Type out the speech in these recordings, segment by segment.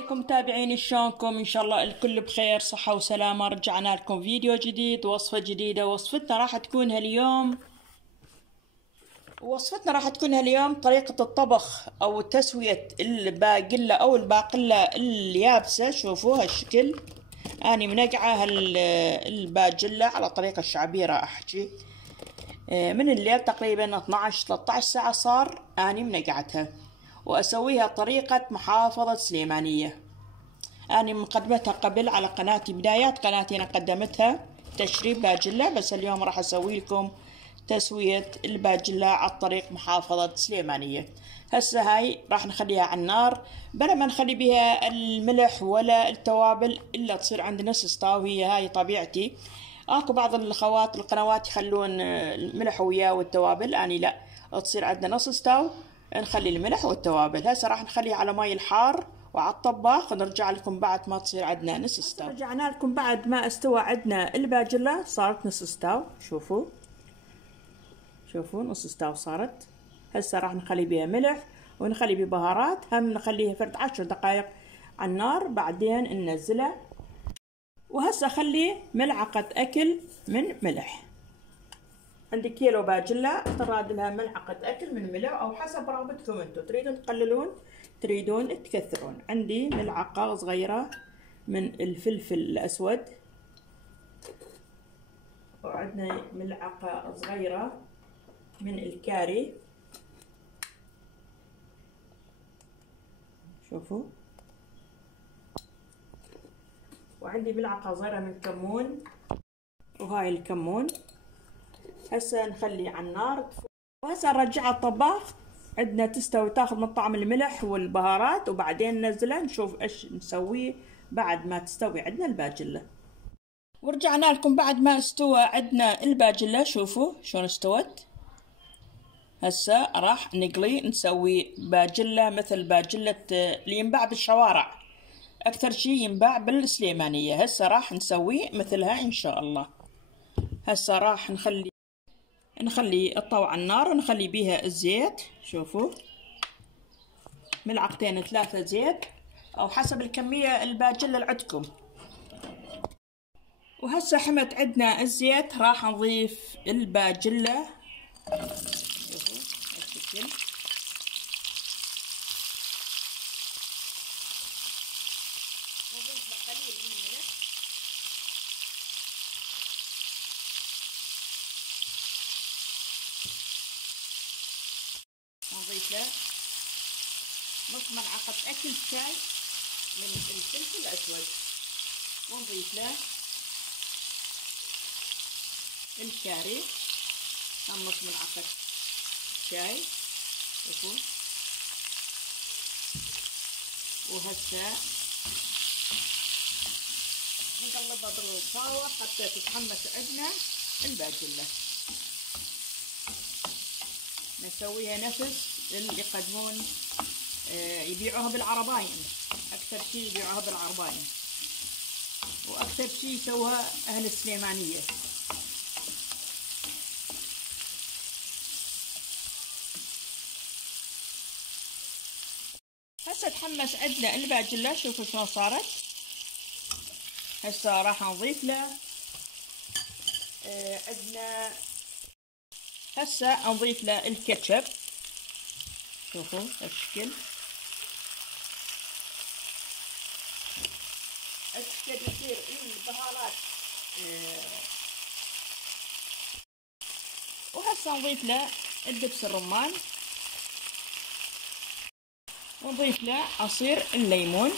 عليكم متابعيني، شلونكم؟ ان شاء الله الكل بخير صحة وسلامة. رجعنا لكم فيديو جديد، وصفة جديدة. وصفتنا راح تكون هاليوم طريقة الطبخ او تسوية الباقلة او الباقلة اليابسة. شوفوا هالشكل، اني منقعة الباقلة على طريقة الشعبية. راح احكي من الليل تقريبا 12-13 ساعة صار اني منقعتها، واسويها طريقة محافظة سليمانية. أنا مقدمتها قبل على قناتي، بدايات قناتي أنا قدمتها تشريب باجلة، بس اليوم راح أسوي لكم تسوية الباجلة على طريق محافظة سليمانية. هسه هاي راح نخليها على النار، بلا ما نخلي بها الملح ولا التوابل إلا تصير عند نص استاو. هي هاي طبيعتي. اكو بعض الأخوات القنوات يخلون الملح وياه والتوابل، أنا لا، تصير عندنا نص استاو نخلي الملح والتوابل. هسه راح نخليها على ماي الحار وعلى الطباخ، ونرجع لكم بعد ما تصير عندنا نص استاو. رجعنا لكم بعد ما استوى عندنا الباجلة، صارت نص استاو. شوفوا نص استاو صارت. هسه راح نخلي بيها ملح ونخلي بيه بهارات، هم نخليها فرد 10 دقائق على النار، بعدين ننزلها. وهسه خلي ملعقة اكل من ملح. عندي كيلو باجلة، تراد لها ملعقة اكل من ملح، او حسب رغبتكم انتم، تريدون تقللون تريدون تكثرون. عندي ملعقة صغيرة من الفلفل الاسود، وعندنا ملعقة صغيرة من الكاري. شوفوا، وعندي ملعقة صغيرة من كمون، وهاي الكمون. هسه نخلي على النار، وهسه نرجعها الطباخ. عندنا تستوي، تاخذ من طعم الملح والبهارات، وبعدين ننزلها نشوف ايش نسوي بعد ما تستوي عندنا الباجلة. ورجعنا لكم بعد ما استوى عندنا الباجلة. شوفوا شلون استوت. هسه راح نقلي، نسوي باجلة مثل باجلة اللي ينباع بالشوارع، اكثر شي ينباع بالسليمانية. هسه راح نسوي مثلها ان شاء الله. هسه راح نخلي الطاوة على النار ونخلي بيها الزيت. شوفوا، ملعقتين 3 زيت، او حسب الكمية الباجلة اللي عندكم. وهسه حمت عندنا الزيت، راح نضيف الباجلة. شوفوا هالشكل. نضيف له قليل من الملح، نضيف له نص ملعقة أكل شاي من الفلفل الأسود، ونضيف له الكاري نص ملعقة شاي. شوفوا. وهسه نقلبها بالطاوة حتى تتحمس عندنا الباجلة. نسويها نفس اللي يقدمون يبيعوها بالعرباين، اكثر شيء يبيعوها بالعرباين، واكثر شيء يسووها اهل السليمانية. هسه تحمس عندنا الباجلة. شوفوا شلون صارت. هسه راح نضيف له عندنا، هسه نضيف له الكاتشب. شوفوا هالشكل. يصير البهارات. وهسه نضيف له الدبس الرمان، ونضيف له عصير الليمون.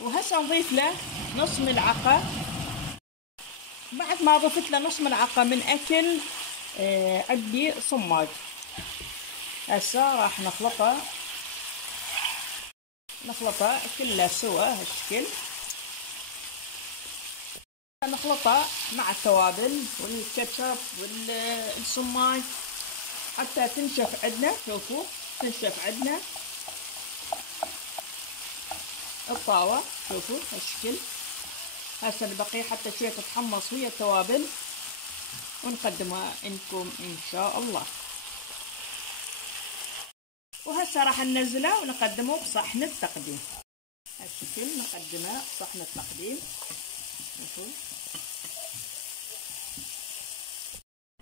وهسه نضيف له نص ملعقة. بعد ما ضفت له نص ملعقة من اكل عندي صماج. هسه راح نخلطها كلها سوا هالشكل. نخلطها مع التوابل والكاتشب والصماج حتى تنشف عندنا. شوفوا تنشف عندنا الطاوة. شوفوا هالشكل. هسه البقية حتى شوية تتحمص ويا التوابل، ونقدمها لكم ان شاء الله. وهسه راح ننزله ونقدمه بصحن التقديم. هالشكل نقدمه بصحن التقديم.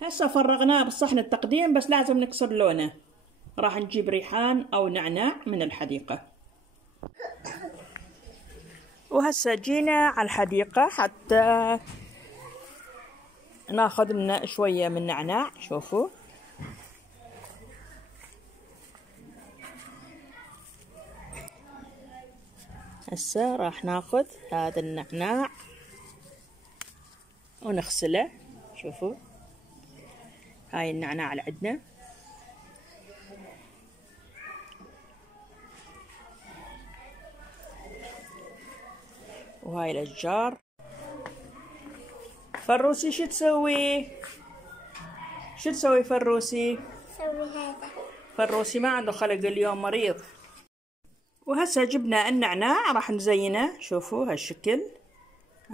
هسه فرغناه بصحن التقديم، بس لازم نكسر لونه. راح نجيب ريحان او نعناع من الحديقة. وهسه جينا على الحديقة حتى ناخذ لنا شوية من نعناع. شوفوا هسه راح ناخذ هذا النعناع ونغسله. شوفوا هاي النعناع اللي عندنا. وهاي الأشجار. فروسي شو تسوي؟ شو تسوي فروسي؟ سوي هذا. فروسي ما عنده خلق اليوم، مريض. وهسه جبنا النعناع راح نزينه. شوفوا هالشكل،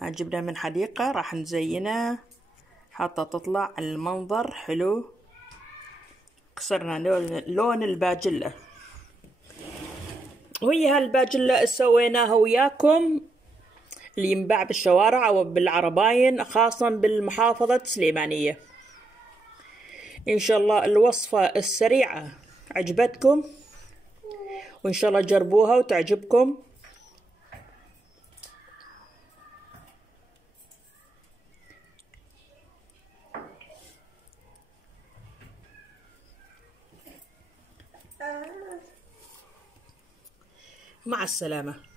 جبنا من حديقة راح نزينه حتى تطلع المنظر حلو. كسرنا لون الباجلة، وهي هالباجلة سويناها وياكم اللي ينباع بالشوارع او بالعرباين، خاصة بالمحافظة سليمانية. ان شاء الله الوصفة السريعة عجبتكم، وان شاء الله تجربوها وتعجبكم. مع السلامة.